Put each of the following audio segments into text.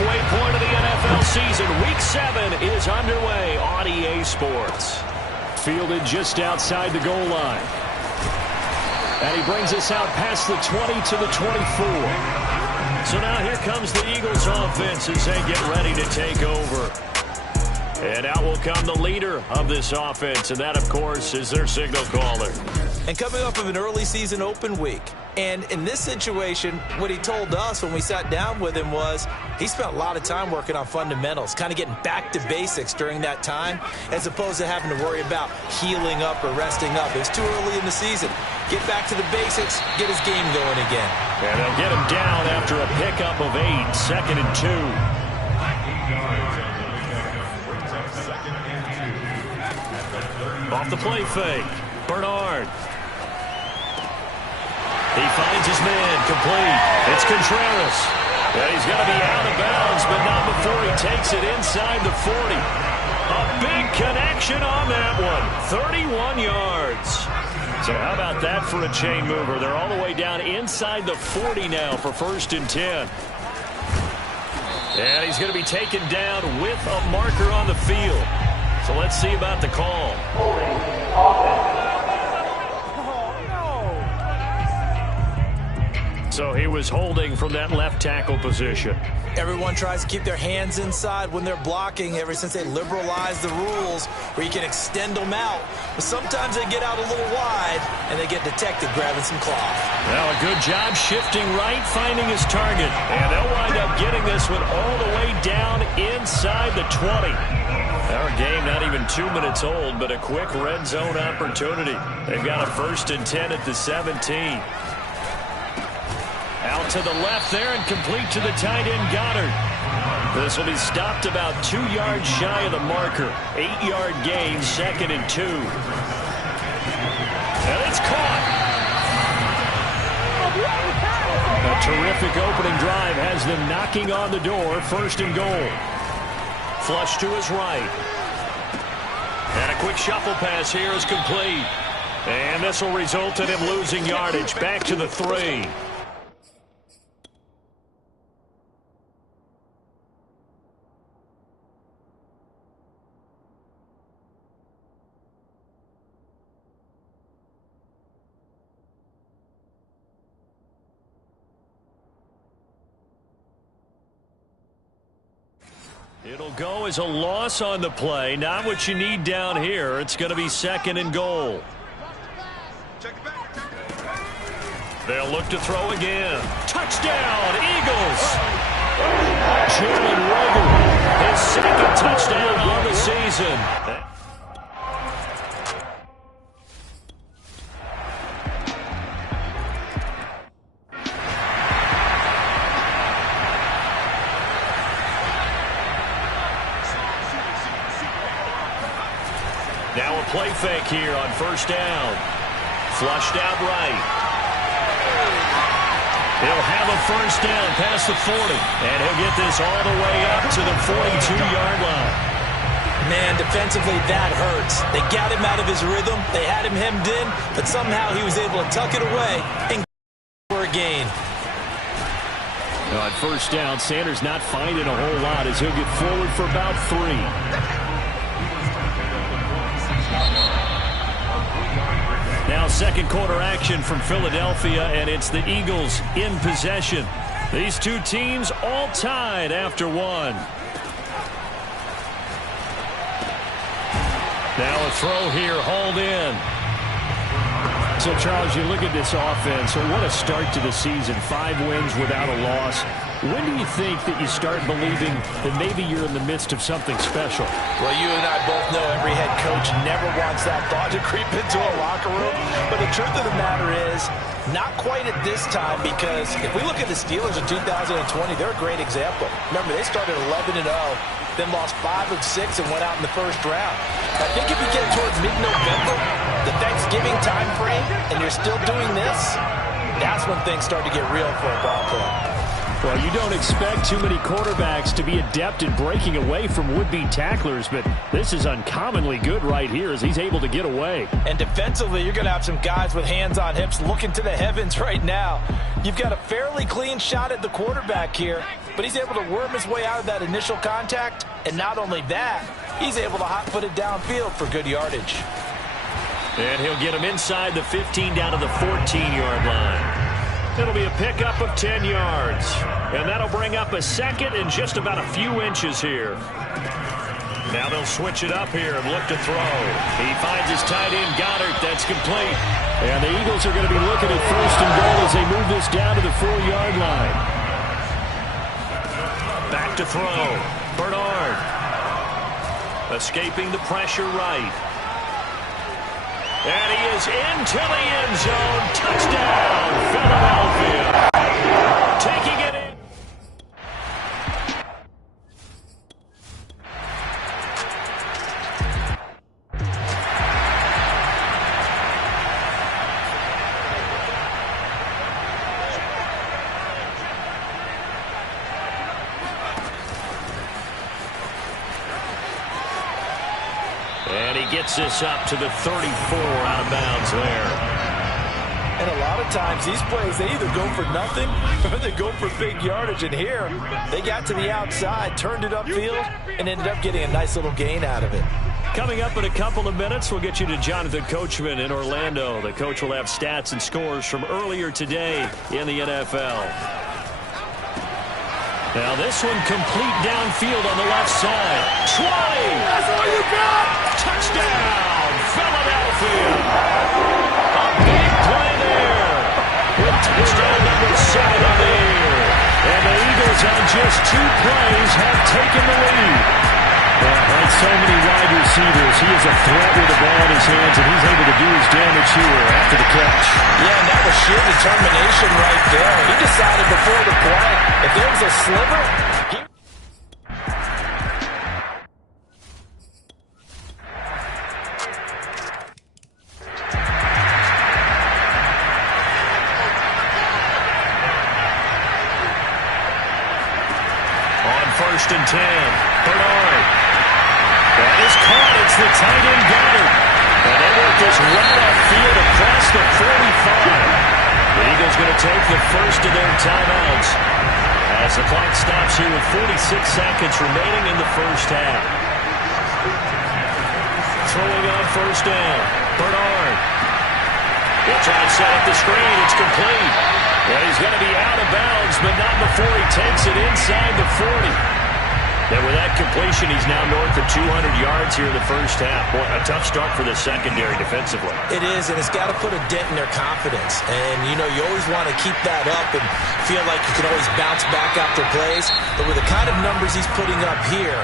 halfway point of the NFL season. Week 7 is underway on EA Sports. Fielded just outside the goal line. And he brings us out past the 20 to the 24. So now here comes the Eagles offense as they get ready to take over. And out will come the leader of this offense, and that, of course, is their signal caller. And coming off of an early season open week. And in this situation, what he told us when we sat down with him was he spent a lot of time working on fundamentals, kind of getting back to basics during that time, as opposed to having to worry about healing up or resting up. It was too early in the season. Get back to the basics, get his game going again. And they'll get him down after a pickup of 8, 2nd and 2. Off the play fake, Bernard. He finds his man, complete. It's Contreras. And he's going to be out of bounds, but not before he takes it inside the 40. A big connection on that one, 31 yards. So how about that for a chain mover? They're all the way down inside the 40 now for 1st and 10. And he's going to be taken down with a marker on the field. So let's see about the call. So he was holding from that left tackle position. Everyone tries to keep their hands inside when they're blocking ever since they liberalized the rules where you can extend them out. But sometimes they get out a little wide and they get detected grabbing some cloth. Well, a good job shifting right, finding his target. And they'll wind up getting this one all the way down inside the 20. Our game not even 2 minutes old, but a quick red zone opportunity. They've got a 1st and 10 at the 17. Out to the left there and complete to the tight end, Goddard. This will be stopped about 2 yards shy of the marker. 8-yard gain, 2nd and 2. And it's caught. A terrific opening drive has them knocking on the door. 1st and goal. Flush to his right. And a quick shuffle pass here is complete. And this will result in him losing yardage. Back to the 3. It'll go as a loss on the play. Not what you need down here. It's going to be 2nd and goal. They'll look to throw again. Touchdown, Eagles! Jalen Reagor, his 2nd touchdown on the season. Now a play fake here on 1st down. Flushed out right. He'll have a 1st down past the 40. And he'll get this all the way up to the 42-yard line. Man, defensively, that hurts. They got him out of his rhythm. They had him hemmed in, but somehow he was able to tuck it away and for a gain. On 1st down, Sanders not finding a whole lot as he'll get forward for about 3. Now 2nd quarter action from Philadelphia, and it's the Eagles in possession. These two teams all tied after 1. Now a throw here, hauled in. So, Charles, you look at this offense, so what a start to the season. 5 wins without a loss. When do you think that you start believing that maybe you're in the midst of something special? Well, you and I both know every head coach never wants that thought to creep into a locker room. But the truth of the matter is, not quite at this time, because if we look at the Steelers in 2020, they're a great example. Remember, they started 11-0, then lost 5 of 6 and went out in the 1st round. I think if you get towards mid-November, the Thanksgiving time frame, and you're still doing this, that's when things start to get real for a ball club. Well, you don't expect too many quarterbacks to be adept at breaking away from would-be tacklers, but this is uncommonly good right here as he's able to get away. And defensively, you're going to have some guys with hands on hips looking to the heavens right now. You've got a fairly clean shot at the quarterback here, but he's able to worm his way out of that initial contact. And not only that, he's able to hot-foot it downfield for good yardage. And he'll get him inside the 15 down to the 14-yard line. It'll be a pickup of 10 yards. And that'll bring up a second and just about a few inches here. Now they'll switch it up here and look to throw. He finds his tight end, Goddard. That's complete. And the Eagles are going to be looking at first and goal as they move this down to the 4-yard line. Back to throw. Bernard. Escaping the pressure right. And he is into the end zone. Touchdown, Philadelphia. Taking it in. And he gets this up to the 34 out of bounds there. And a lot of times these plays, they either go for nothing or they go for big yardage. And here, they got to the outside, turned it upfield, and ended up getting a nice little gain out of it. Coming up in a couple of minutes, we'll get you to Jonathan Coachman in Orlando. The coach will have stats and scores from earlier today in the NFL. Now this one complete downfield on the left side. 20! That's all you got! Touchdown, Philadelphia! A big play there. With touchdown number 7 of the year. And the Eagles on just 2 plays have taken the lead. Like so many wide receivers, he is a threat with the ball in his hands, and he's able to do his damage here after the catch. Yeah, and that was sheer determination right there. He decided before the play, if there was a sliver, On 1st and 10, Bernard. That is caught. It's the tight end, Goddard. And they work this right off field across the 45. The Eagles going to take the first of their timeouts as the clock stops here with 46 seconds remaining in the first half. Throwing on 1st down, Bernard. He'll try and set up the screen. It's complete. Well, he's going to be out of bounds, but not before he takes it inside the 40. And with that completion, he's now north of 200 yards here in the first half. Boy, a tough start for the secondary defensively. it is, and it's got to put a dent in their confidence. And, you know, you always want to keep that up and feel like you can always bounce back after plays. But with the kind of numbers he's putting up here,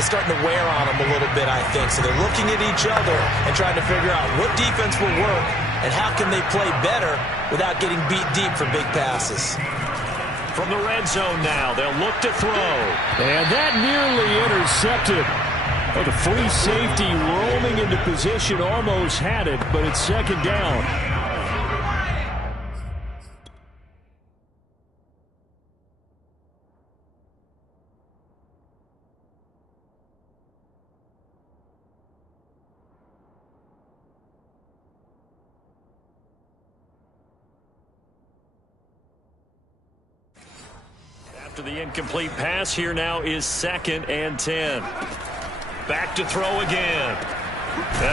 it's starting to wear on them a little bit, I think. So they're looking at each other and trying to figure out what defense will work and how can they play better without getting beat deep for big passes. From the red zone now, they'll look to throw. And that nearly intercepted. Oh, the free safety roaming into position almost had it, but it's 2nd down. After the incomplete pass, here now is 2nd and 10. Back to throw again.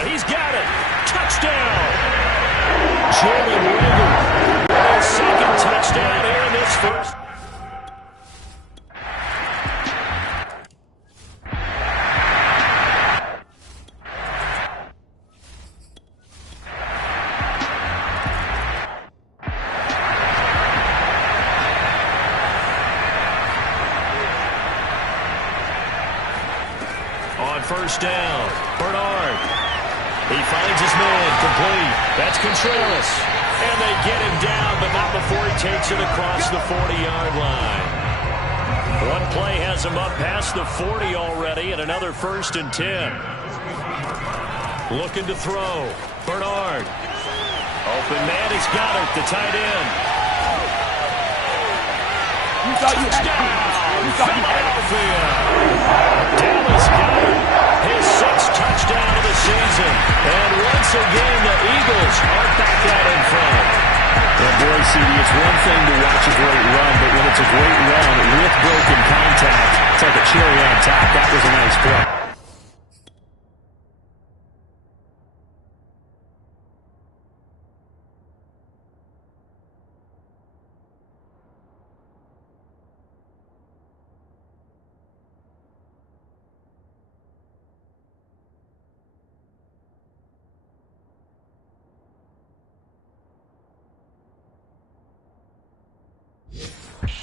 He's got it. Touchdown. Jalen Reagor. His 2nd touchdown here in this first. On 1st down, Bernard. He finds his man, complete. That's Contreras. And they get him down, but not before he takes it across the 40-yard line. One play has him up past the 40 already, and another 1st and 10. Looking to throw. Bernard. Open man is Goddard, the tight end. Touchdown, Philadelphia. Dallas got it. His sixth touchdown of the season. And once again, the Eagles are back out in front. Well, boy, CD, it's one thing to watch a great run, but when it's a great run with broken contact, it's like a cherry on top. That was a nice play.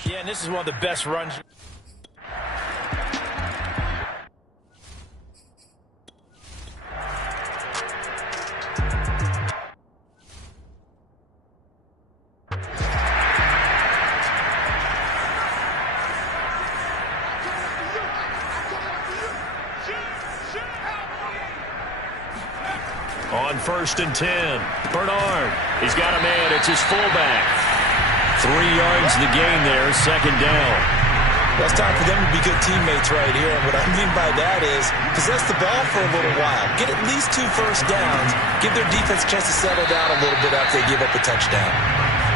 Yeah, and this is one of the best runs. On 1st and 10, Bernard. He's got a man. It's his fullback. 3 yards the gain there, second down. Well, it's time for them to be good teammates right here. And what I mean by that is possess the ball for a little while. Get at least 2 first downs. Give their defense a chance to settle down a little bit after they give up a touchdown.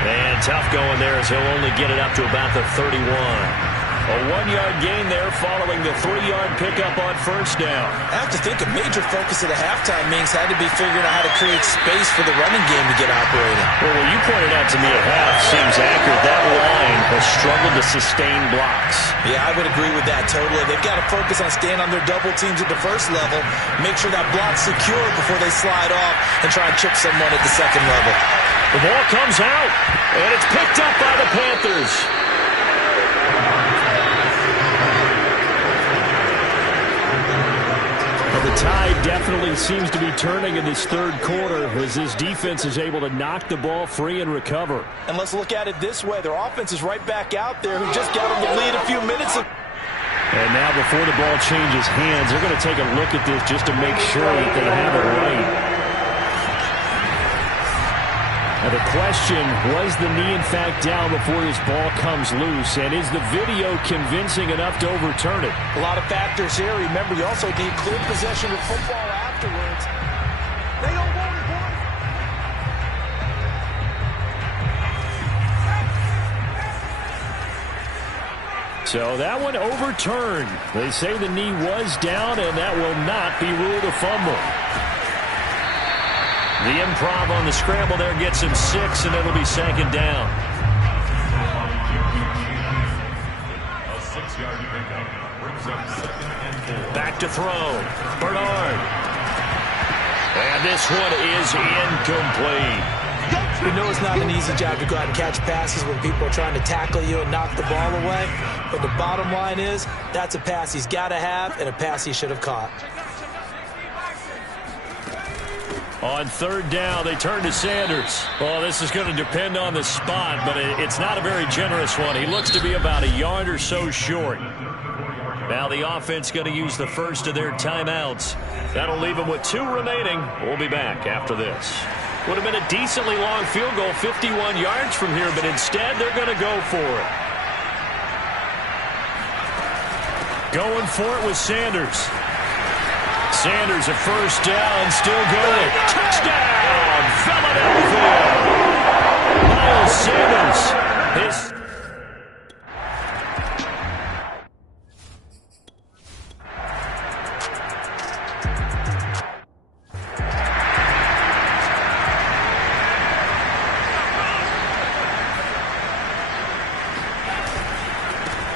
And tough going there as he'll only get it up to about the 31. A 1-yard gain there following the 3-yard pickup on first down. I have to think a major focus at the halftime means had to be figuring out how to create space for the running game to get operating. Well, what you pointed out to me at half seems accurate. That line has struggled to sustain blocks. Yeah, I would agree with that totally. They've got to focus on staying on their double teams at the first level, make sure that block's secure before they slide off and try and chip someone at the second level. The ball comes out, and it's picked up by the Panthers. The tide definitely seems to be turning in this third quarter as this defense is able to knock the ball free and recover. And let's look at it this way. Their offense is right back out there who just got them the lead a few minutes ago. And now before the ball changes hands, they're going to take a look at this just to make sure that they have it right. Now the question, was the knee in fact down before this ball comes loose? And is the video convincing enough to overturn it? A lot of factors here. Remember, you also need clear possession of football afterwards. They don't want it, boys. So that one overturned. They say the knee was down, and that will not be ruled a fumble. The improv on the scramble there gets him 6, and it'll be second down. Back to throw. Bernard. And this one is incomplete. You know it's not an easy job to go out and catch passes when people are trying to tackle you and knock the ball away. But the bottom line is, that's a pass he's got to have and a pass he should have caught. On third down, they turn to Sanders. Well, this is going to depend on the spot, but it's not a very generous one. He looks to be about a yard or so short. Now the offense going to use the first of their timeouts. That'll leave them with 2 remaining. We'll be back after this. Would have been a decently long field goal, 51 yards from here, but instead they're going to go for it. Going for it with Sanders. Sanders a first down, still going. Touchdown, Philadelphia! Miles Sanders.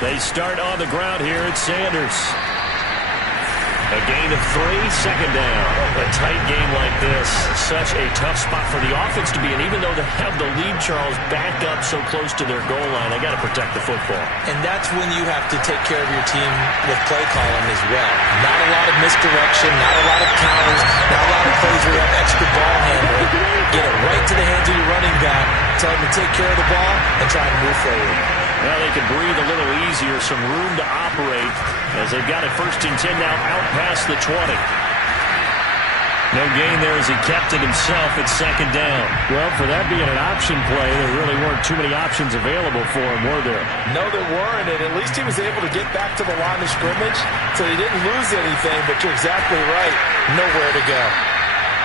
They start on the ground here at Sanders. A gain of 3, second down. A tight game like this, such a tough spot for the offense to be in. Even though they have the lead, Charles, backed up so close to their goal line, they got to protect the football. And that's when you have to take care of your team with play calling as well. Not a lot of misdirection, not a lot of counters, not a lot of plays where you have extra ball handling. Get it right to the hands of your running back, tell them to take care of the ball, and try and move forward. Well, they can breathe a little easier, some room to operate as they've got it 1st and 10 now out past the 20. No gain there as he kept it himself at second down. Well, for that being an option play, there really weren't too many options available for him, were there? No, there weren't, and at least he was able to get back to the line of scrimmage, so he didn't lose anything, but you're exactly right. Nowhere to go.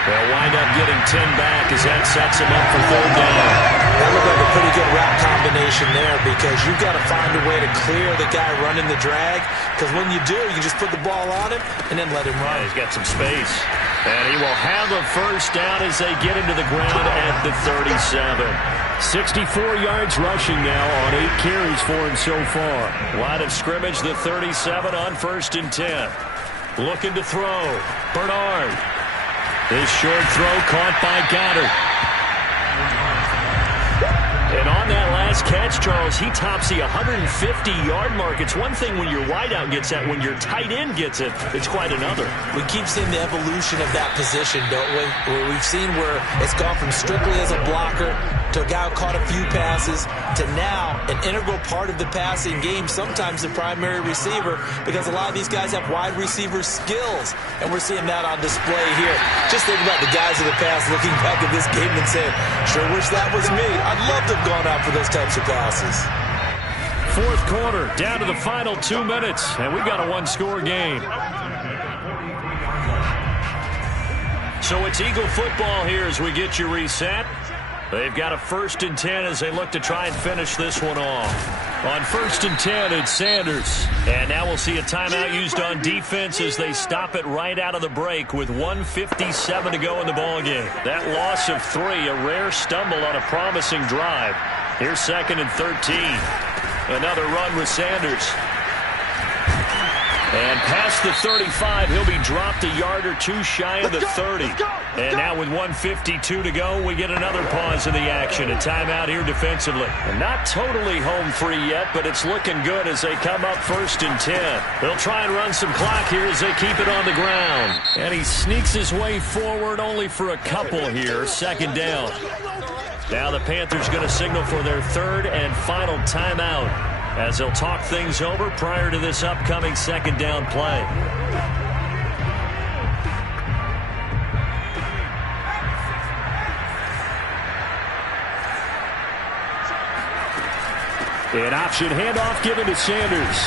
They'll wind up getting 10 back as that sets him up for third down. That looked like a pretty good route combination there because you've got to find a way to clear the guy running the drag, because when you do, you just put the ball on him and then let him run. Yeah, he's got some space. And he will have a first down as they get him to the ground at the 37. 64 yards rushing now on 8 carries for him so far. Line of scrimmage, the 37 on 1st and 10. Looking to throw. Bernard. His short throw caught by Goddard. And on that last catch, Charles, he tops the 150-yard mark. It's one thing when your wideout gets that. When your tight end gets it, it's quite another. We keep seeing the evolution of that position, don't we? Where we've seen where it's gone from strictly as a blocker to a guy who caught a few passes to now an integral part of the passing game, sometimes the primary receiver, because a lot of these guys have wide receiver skills, and we're seeing that on display here. Just think about the guys of the past looking back at this game and saying, sure wish that was me. I'd love to have gone out for those types of passes. Fourth quarter, down to the final 2 minutes, and we've got a one-score game. So it's Eagle football here as we get you reset. They've got a 1st and 10 as they look to try and finish this one off. On 1st and 10, it's Sanders. And now we'll see a timeout used on defense as they stop it right out of the break with 1:57 to go in the ballgame. That loss of 3, a rare stumble on a promising drive. Here's 2nd and 13. Another run with Sanders. And past the 35, he'll be dropped a yard or 2 shy of the 30. And now with 1:52 to go, we get another pause in the action. A timeout here defensively. And not totally home free yet, but it's looking good as they come up 1st and 10. They'll try and run some clock here as they keep it on the ground. And he sneaks his way forward only for a couple here. 2nd down. Now the Panthers going to signal for their 3rd and final timeout, as they'll talk things over prior to this upcoming 2nd down play. An option handoff given to Sanders.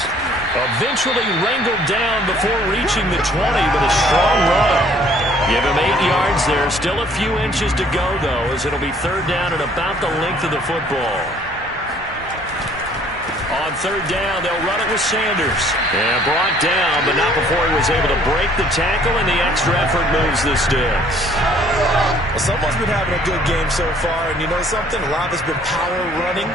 Eventually wrangled down before reaching the 20, but a strong run. Give him 8 yards there. Still a few inches to go, though, as it'll be 3rd down and about the length of the football. On 3rd down, they'll run it with Sanders. And brought down, but not before he was able to break the tackle, and the extra effort moves the sticks. Well, someone's been having a good game so far, and you know something? A lot of it's been power running.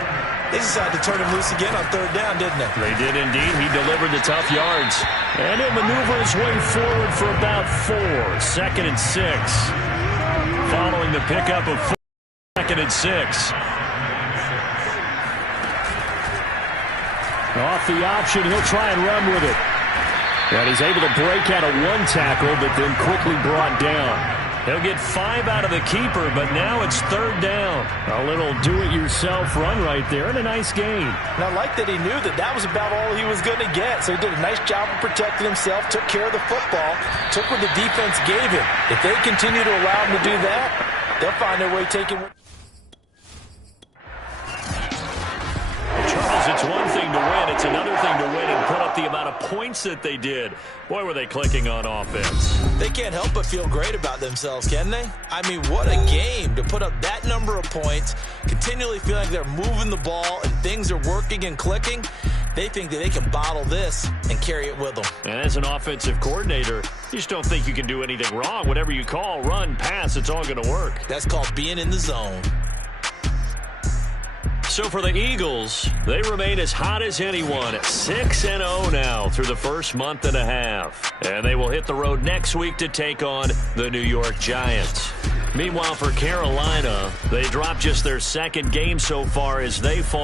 They decided to turn him loose again on 3rd down, didn't they? They did indeed. He delivered the tough yards. And he'll maneuver his way forward for about 4. 2nd and 6. Following the pickup of 4. 2nd and 6. Off the option, he'll try and run with it. And he's able to break out of 1 tackle, but then quickly brought down. He'll get 5 out of the keeper, but now it's 3rd down. A little do-it-yourself run right there, and a nice gain. And I like that he knew that that was about all he was going to get. So he did a nice job of protecting himself, took care of the football, took what the defense gave him. If they continue to allow him to do that, they'll find their way taking. Charles, it's one thing to win. It's another thing to win and put up the amount of points that they did. Boy, were they clicking on offense. They can't help but feel great about themselves, can they? I mean, what a game to put up that number of points, continually feeling like they're moving the ball and things are working and clicking. They think that they can bottle this and carry it with them. And as an offensive coordinator, you just don't think you can do anything wrong. Whatever you call, run, pass, it's all going to work. That's called being in the zone. So for the Eagles, they remain as hot as anyone at 6-0 now through the first month and a half. And they will hit the road next week to take on the New York Giants. Meanwhile, for Carolina, they dropped just their 2nd game so far as they fall